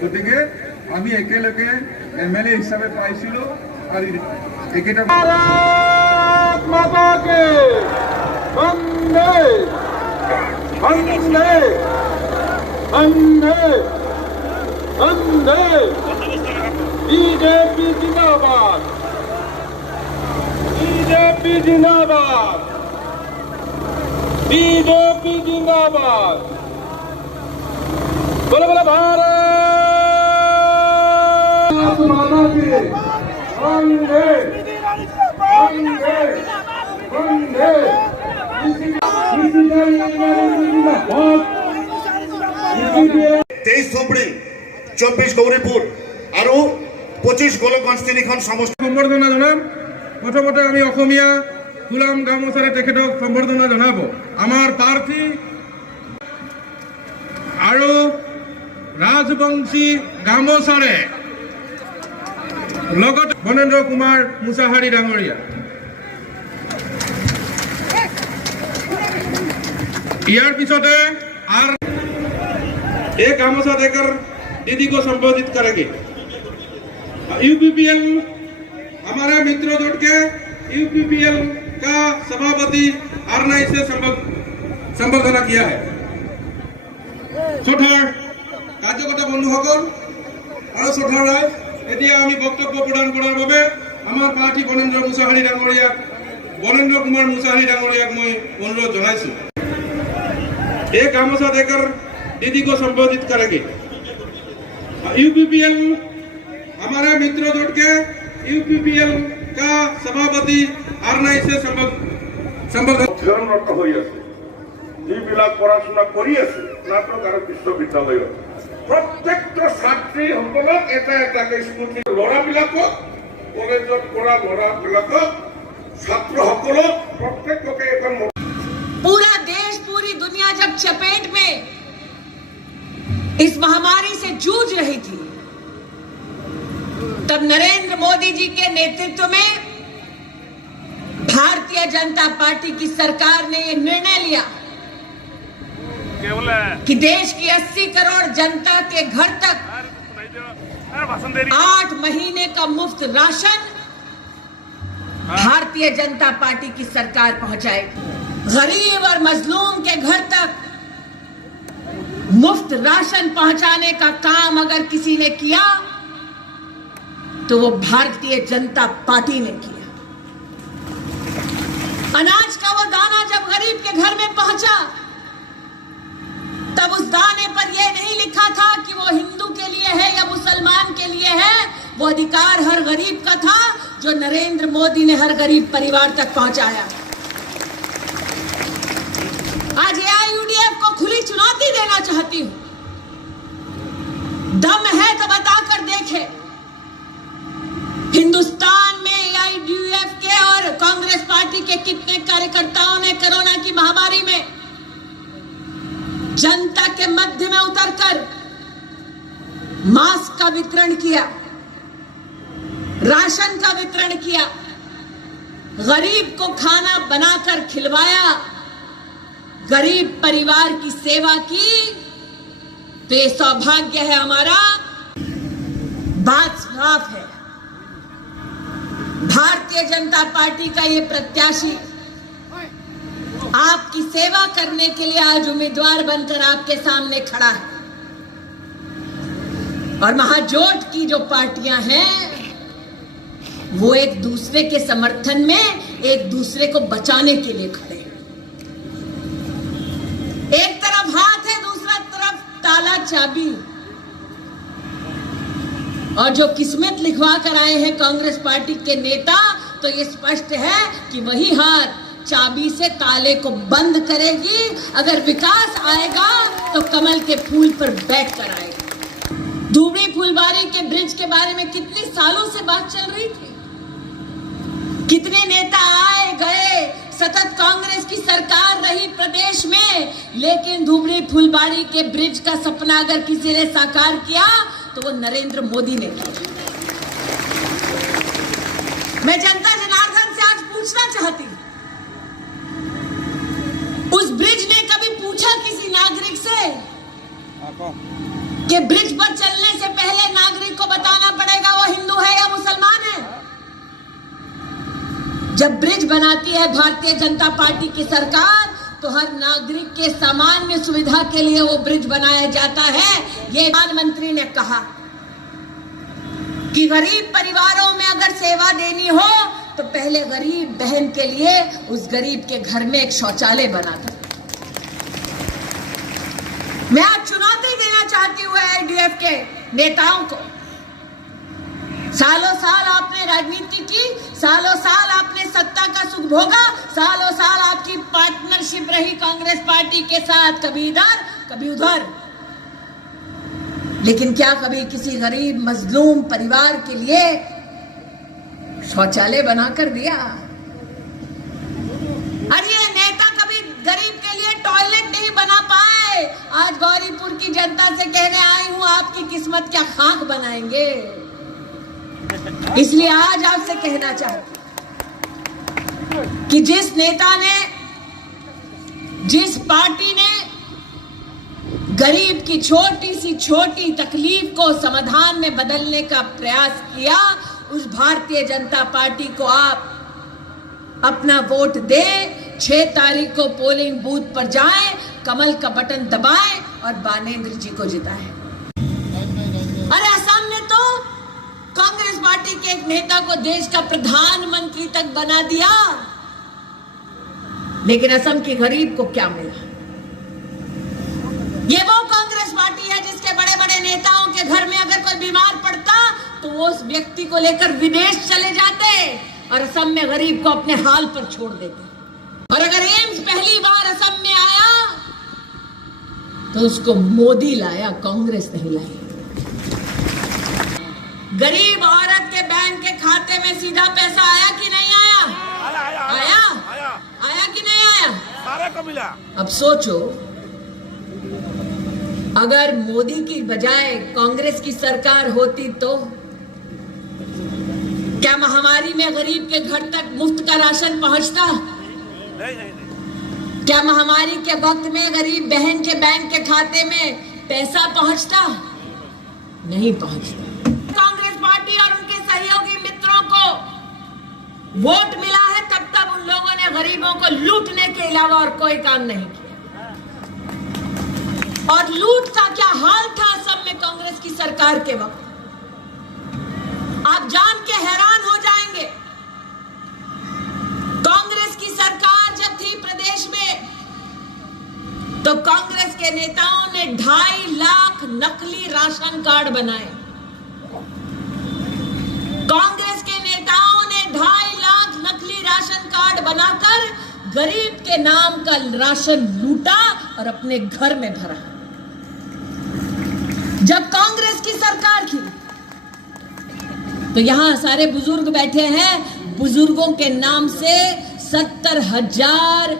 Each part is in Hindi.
গতিকে আমি একেলগে এমএলএ হিচাপে পাইছিলোঁ আৰু একেটা মাতাকে বন্দে বন্দে বন্দে বন্দে বিজেপি জিন্দাবাদ বিজেপি জিন্দাবাদ बीजेपी जिंदाबाद बोले बोले भारत माता की वंदे वंदे वंदे तेईस सुप्रीम 24 गौरीपुर और 25 गोलकगंज तीन समस्त সম্বৰ্ধনা জনাম। প্ৰথমতে আমি অসমীয়া গুলাম গামোচাৰে তেখেতক সম্বৰ্ধনা জনাব। আমাৰ প্ৰাৰ্থী আৰু ৰাজবংশী গামোচাৰে লগত বনেন্দ্ৰ কুমাৰ মুছাহাৰী ডাঙৰীয়া। ইয়াৰ পিছতে আর एक गामोसा देकर दीदी को संबोधित करेंगे। यूपीपीएल हमारे मित्र जुट के यूपीपीएल का सभापति आरनाई से संबोधना किया है। सोठार कार्यकर्ता बंधुসকল আৰু সোঠাৰাই এতিয়া আমি বক্তব্য প্ৰদান কৰাৰ বাবে আমাৰ প্ৰাৰ্থী বনেন্দ্ৰ মুছাহাৰী ডাঙৰীয়াক বনেন্দ্ৰ কুমাৰ মুছাহাৰী ডাঙৰীয়াক মই অনুৰোধ জনাইছো। एक गामोसा देकर दीदी को संबोधित करेंगे। यूपीपीएल हमारे मित्र जुट के यूपीपीएल का सभापति आरनाई से অধ্যয়নরত হৈ আছে, যিবিলাক পড়াশোনা কৰি আছে স্নাতক আৰু বিশ্ববিদ্যালয়ত প্ৰত্যেকটা ছাত্ৰীসকলক এটা এটাকৈ স্কুটি ল'ৰাবিলাকক কলেজত পঢ়া ল'ৰাবিলাকক ছাত্ৰসকলক প্ৰত্যেককে এখন पूरा देश पूरी दुनिया जब चपेट में इस महामारी से जूझ रही थी तब नरेंद्र मोदी जी के नेतृत्व में भारतीय जनता पार्टी की सरकार ने यह निर्णय लिया कि देश की 80 करोड़ जनता के घर तक 8 महीने का मुफ्त राशन भारतीय जनता पार्टी की सरकार पहुंचाएगी। गरीब और मजलूम के घर तक मुफ्त राशन पहुंचाने का काम अगर किसी ने किया तो वो भारतीय जनता पार्टी ने किया। अनाज का वो दाना जब गरीब के घर में पहुंचा तब उस दाने पर यह नहीं लिखा था कि वो हिंदू के लिए है या मुसलमान के लिए है। वो अधिकार हर गरीब का था जो नरेंद्र मोदी ने हर गरीब परिवार तक पहुंचाया। आज एआईयूडीएफ को खुली चुनौती देना चाहती हूं, दम है तो बताकर देखे। हिंदुस्तान में एआईयूडीएफ के और कांग्रेस पार्टी के कितने कार्यकर्ताओं ने कोरोना की महामारी में जनता के मध्य में उतरकर मास्क का वितरण किया, राशन का वितरण किया, गरीब को खाना बनाकर खिलवाया, गरीब परिवार की सेवा की। तो ये सौभाग्य है हमारा। बात साफ है, भारतीय जनता पार्टी का ये प्रत्याशी आपकी सेवा करने के लिए आज उम्मीदवार बनकर आपके सामने खड़ा है। और महाजोट की जो पार्टियां हैं वो एक दूसरे के समर्थन में एक दूसरे को बचाने के लिए खड़े हैं। एक तरफ हाथ है, दूसरा तरफ ताला चाबी। और जो किस्मत लिखवा कर आए हैं कांग्रेस पार्टी के नेता, तो ये स्पष्ट है कि वही हाथ चाबी से ताले को बंद करेगी। अगर विकास आएगा तो कमल के फूल पर बैठकर आएगा। धुबरी फुलबारी के ब्रिज के बारे में कितनी सालों से बात चल रही थी, कितने नेता आए गए, सतत कांग्रेस की सरकार रही प्रदेश में, लेकिन धुबरी फुलबारी के ब्रिज का सपना अगर किसी ने साकार किया तो वो नरेंद्र मोदी ने किया। मैं जनता जनार्दन से आज पूछना चाहती हूं, उस ब्रिज ने कभी पूछा किसी नागरिक से कि ब्रिज पर चलने से जब ब्रिज बनाती है भारतीय जनता पार्टी की सरकार तो हर नागरिक के सामान्य सुविधा के लिए वो ब्रिज बनाया जाता है। ये प्रधानमंत्री ने कहा कि गरीब परिवारों में अगर सेवा देनी हो तो पहले गरीब बहन के लिए उस गरीब के घर में एक शौचालय बना दो। मैं आज चुनौती देना चाहती हूँ एलडीएफ के नेताओं को। सालों साल आपने राजनीति की, सालों साल आपने सत्ता का सुख भोगा, सालों साल आपकी पार्टनरशिप रही कांग्रेस पार्टी के साथ, कभी इधर कभी उधर, लेकिन क्या कभी किसी गरीब मजलूम परिवार के लिए शौचालय बनाकर दिया? अरे ये नेता कभी गरीब के लिए टॉयलेट नहीं बना पाए। आज गौरीपुर की जनता से कहने आई हूं, आपकी किस्मत क्या खाक बनाएंगे। इसलिए आज आपसे कहना चाहती कि जिस नेता ने, जिस पार्टी ने गरीब की छोटी सी छोटी तकलीफ को समाधान में बदलने का प्रयास किया, उस भारतीय जनता पार्टी को आप अपना वोट दे। 6 तारीख को पोलिंग बूथ पर जाएं, कमल का बटन दबाएं और बानेंद्र जी को जिताएं। अरे असम ने तो कांग्रेस पार्टी के एक नेता को देश का प्रधानमंत्री तक बना दिया, लेकिन असम के गरीब को क्या मिला? ये वो कांग्रेस पार्टी है जिसके बड़े बड़े नेताओं के घर में अगर कोई बीमार पड़ता तो वो उस व्यक्ति को लेकर विदेश चले जाते और असम में गरीब को अपने हाल पर छोड़ देते। और अगर एम्स पहली बार असम में आया तो उसको मोदी लाया, कांग्रेस नहीं लाई। गरीब औरत के बैंक के खाते में सीधा पैसा आया कि नहीं आया? आया कि नहीं आया? सारे को मिला। अब सोचो, अगर मोदी की बजाय कांग्रेस की सरकार होती तो क्या महामारी में गरीब के घर तक मुफ्त का राशन पहुंचता? नहीं। क्या महामारी के वक्त में गरीब बहन के बैंक के खाते में पैसा पहुंचता? नहीं पहुंचता। कांग्रेस पार्टी और उनके सहयोगी मित्रों को वोट मिला है, तब उन लोगों ने गरीबों को लूटने के अलावा और कोई काम नहीं किया। और लूट का क्या हाल था असम में कांग्रेस की सरकार के वक्त, आप जान के हैरान हो जाएंगे। कांग्रेस की सरकार जब थी प्रदेश में तो कांग्रेस के नेताओं ने 2.5 लाख नकली राशन कार्ड बनाए। कांग्रेस के नेताओं ने 2.5 लाख नकली राशन कार्ड बनाकर गरीब के नाम का राशन लूटा और अपने घर में भरा। जब कांग्रेस की सरकार थी तो यहां सारे बुजुर्ग बैठे हैं, बुजुर्गों के नाम से 70,000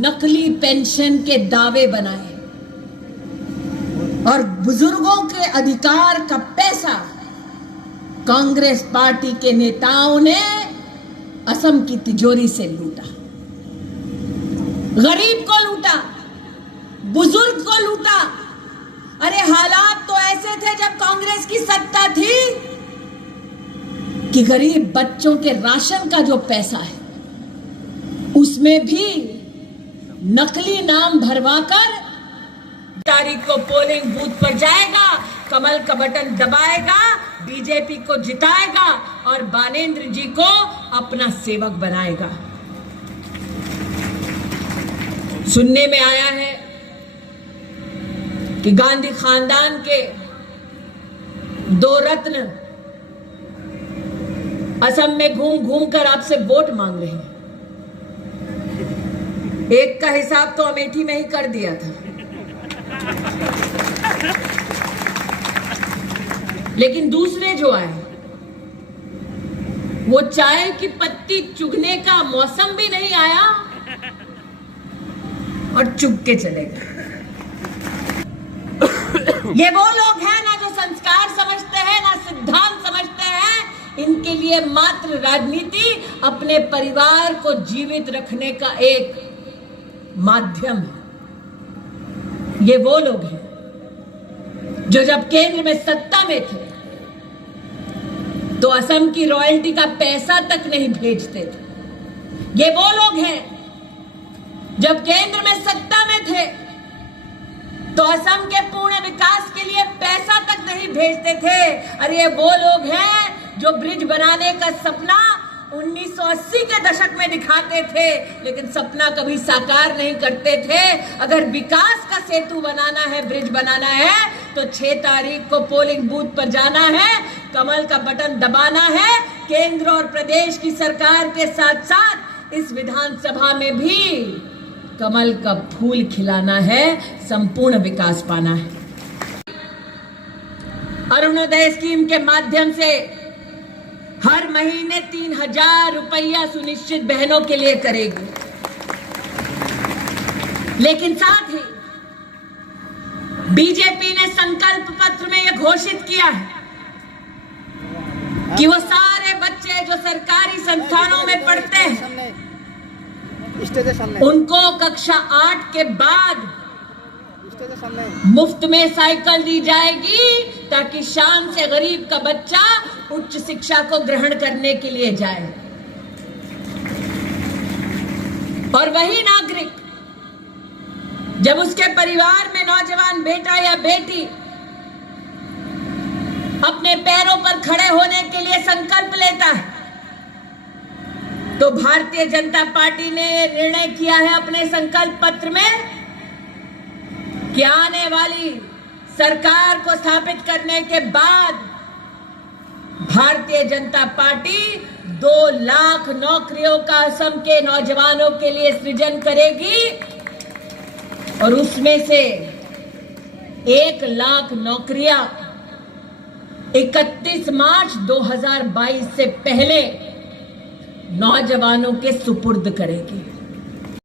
नकली पेंशन के दावे बनाए और बुजुर्गों के अधिकार का पैसा कांग्रेस पार्टी के नेताओं ने असम की तिजोरी से लूटा। गरीब को लूटा, बुजुर्ग को लूटा। अरे हालात तो ऐसे थे जब कांग्रेस की सत्ता थी कि गरीब बच्चों के राशन का जो पैसा है उसमें भी नकली नाम भरवाकर तारीख को पोलिंग बूथ पर जाएगा, कमल का बटन दबाएगा, बीजेपी को जिताएगा और बानेंद्र जी को अपना सेवक बनाएगा। सुनने में आया है कि गांधी खानदान के 2 रत्न असम में घूम घूम कर आपसे वोट मांग रहे हैं। एक का हिसाब तो अमेठी में ही कर दिया था, लेकिन दूसरे जो आए वो चाय की पत्ती चुगने का मौसम भी नहीं आया और चुग के चले गए। ये वो लोग हैं ना जो संस्कार समझते हैं, ना सिद्धांत समझते हैं। इनके लिए मात्र राजनीति अपने परिवार को जीवित रखने का एक माध्यम है। ये वो लोग हैं जो जब केंद्र में सत्ता में थे तो असम की रॉयल्टी का पैसा तक नहीं भेजते थे। ये वो लोग हैं जब केंद्र में सत्ता में थे तो असम के पूर्ण विकास के लिए पैसा तक नहीं भेजते थे। अरे ये वो लोग हैं जो ब्रिज बनाने का सपना 1980 के दशक में दिखाते थे, लेकिन सपना कभी साकार नहीं करते थे। अगर विकास का सेतु बनाना है, ब्रिज बनाना है, तो 6 तारीख को पोलिंग बूथ पर जाना है, कमल का बटन दबाना है, केंद्र और प्रदेश की सरकार के साथ साथ इस विधानसभा में भी कमल का फूल खिलाना है, संपूर्ण विकास पाना है। अरुणोदय स्कीम के माध्यम से हर महीने 3000 रुपया सुनिश्चित बहनों के लिए करेगी, लेकिन साथ ही बीजेपी ने संकल्प पत्र में यह घोषित किया है कि वो सारे बच्चे जो सरकारी संस्थानों में पढ़ते हैं उनको कक्षा 8 के बाद मुफ्त में साइकिल दी जाएगी, ताकि शान से गरीब का बच्चा उच्च शिक्षा को ग्रहण करने के लिए जाए। और वही नागरिक जब उसके परिवार में नौजवान बेटा या बेटी अपने पैरों पर खड़े होने के लिए संकल्प लेता है, तो भारतीय जनता पार्टी ने निर्णय किया है अपने संकल्प पत्र में कि आने वाली सरकार को स्थापित करने के बाद भारतीय जनता पार्टी 2 लाख नौकरियों का असम के नौजवानों के लिए सृजन करेगी, और उसमें से 1 लाख नौकरियां 31 मार्च 2022 से पहले नौजवानों के सुपुर्द करेगी।